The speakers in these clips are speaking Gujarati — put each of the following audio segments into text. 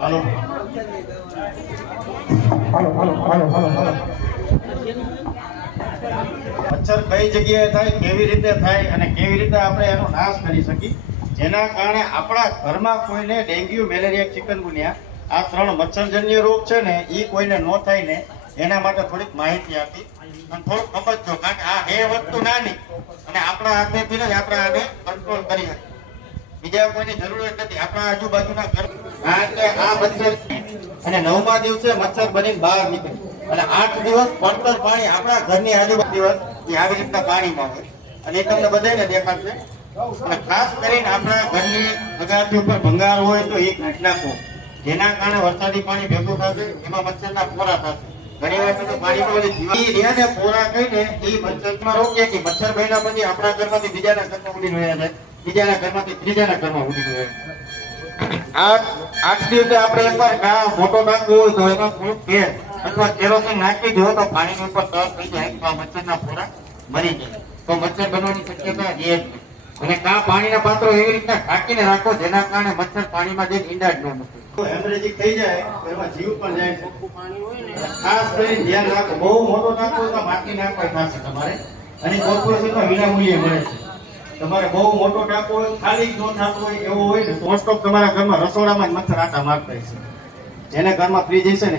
હાલો મચ્છર કઈ જગ્યાએ થાય, કેવી રીતે થાય અને કેવી રીતે આપણે એનો નાશ કરી શકીએ, જેના કારણે આપણા ઘરમાં કોઈને ડેન્ગ્યુ, મેલેરિયા, ચિકનગુનિયા આ 3 મચ્છરજન્ય રોગ છે ને એ કોઈને ન થાય ને એના માટે થોડીક માહિતી આપી અને થોડુંક સમજજો, કારણ કે આ એ વસ્તુ નાની અને આપણા હાથેથી જ આપણે આને કંટ્રોલ કરી શકીએ. બીજા કોઈની જરૂરત નથી. આપણા આજુબાજુના ઘર આ મચ્છર અને 9મા દિવસે મચ્છર બનીને બહાર નીકળે અને 8 દિવસ પડતર પાણી આપણા ઘરની આજુબાજુ દિવસ આવી રીતના પાણીમાં હોય અને એ તમને બધાને દેખાશે. અને ખાસ કરીને આપણા ઘરની અગાસી ઉપર ભંગાર હોય તો એ કાઢી નાખો, જેના કારણે વરસાદી પાણી ભેગું થશે, એમાં મચ્છરના પોરા થશે. ઘણી વાર તો પાણીમાં પોરા કહીને એ મચ્છરમાં રોકીએ કે મચ્છર બન્યા પછી આપણા ઘરમાંથી બીજાના ઘરમાં ઉડી રહ્યા જાય, બીજાના ઘરમાંથી ત્રીજાના ઘરમાં ઉડી રહ્યા જાય. 8 દિવસે આપણે એકવાર ઘા મોટો નાખવો હોય તો એમાં થોડુંક તેલ અથવા કેરોસીન નાખી દો તો પાણીની ઉપર તર થઈ જાય તો મચ્છરના પોરા મરી જાય. તો મચ્છર બનવાની શક્યતા રહે જ નહીં. અને કા પાણીના પાત્રો એવી રીતના ઢાંકીને રાખો જેના કારણે મચ્છર પાણીમાં જઈને ઈંડા જ ન મૂકે. હેમરેજિક થઈ જાય તો એમાં જીવ પણ જાય. ચોખ્ખું પાણી હોય ને ખાસ કરીને ધ્યાન રાખો. બહુ મોટો નાખો તો માટી નાખવા થશે તમારે અને કોર્પોરેશનમાં વિનામૂલ્યે મળે છે. તમારે બહુ મોટો ટાંકો હોય, ખાલી ન થતો હોય એવો હોય ને મોસ્ટ ઓફ તમારા ઘરમાં રસોડામાં જ મચ્છર આટા મારતા છે. જેને ઘરમાં ફ્રીજ હશે ને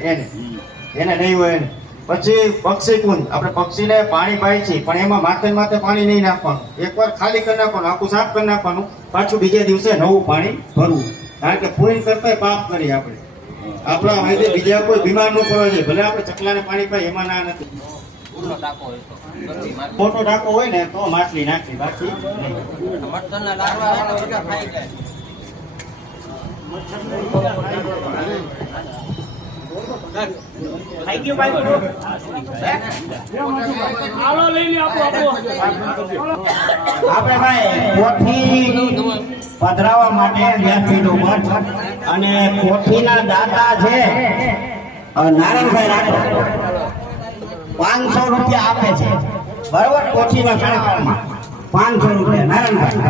એને નહીં હોય એને. પછી પક્ષી કુંજ, આપણે પક્ષીને પાણી પાય છે પણ એમાં માથે પાણી નહીં નાખવાનું. એકવાર ખાલી કરી નાખવાનું, આખું સાફ કરી નાખવાનું, પાછું બીજા દિવસે નવું પાણી ભરવું. કારણ કે પૂરી કરતા પાપ કરી આપણે. આપણા વાયદે બીજા કોઈ બીમાર ન પડવા જોઈએ. ભલે આપણે ચકલાને પાણી પાય એમાં ના નથી. મોટો ટાંકો હોય ને તો માછલી નાખી, બાકી મચ્છરના લાર્વા બધા ખાઈ જાય. ખાઈ ગયો ભાઈ આલો લઈ લે. આપણે ભાઈ કોઠી પધરાવવા માટે વ્યાસપીઠ ઉપર અને કોઠીના દાતા છે નારાયણભાઈ રાઠોડ 500 રૂપિયા આપે છે, બરોબર? કોઠીના શણગારમાં 500 રૂપિયા નારાયણભાઈ.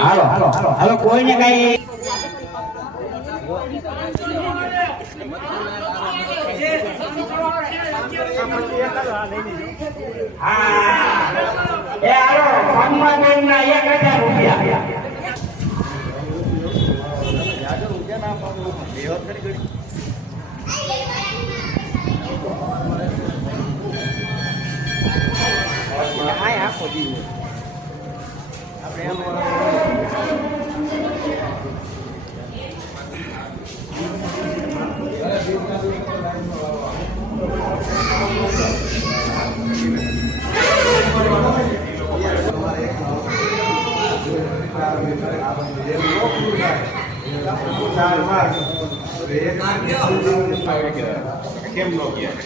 હાલો હાલો હાલો હાલો, કોઈને કઈ એ હાલો સંમાનના 1000 રૂપિયા. આખો દી કેમ નો ગયા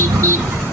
Thank you.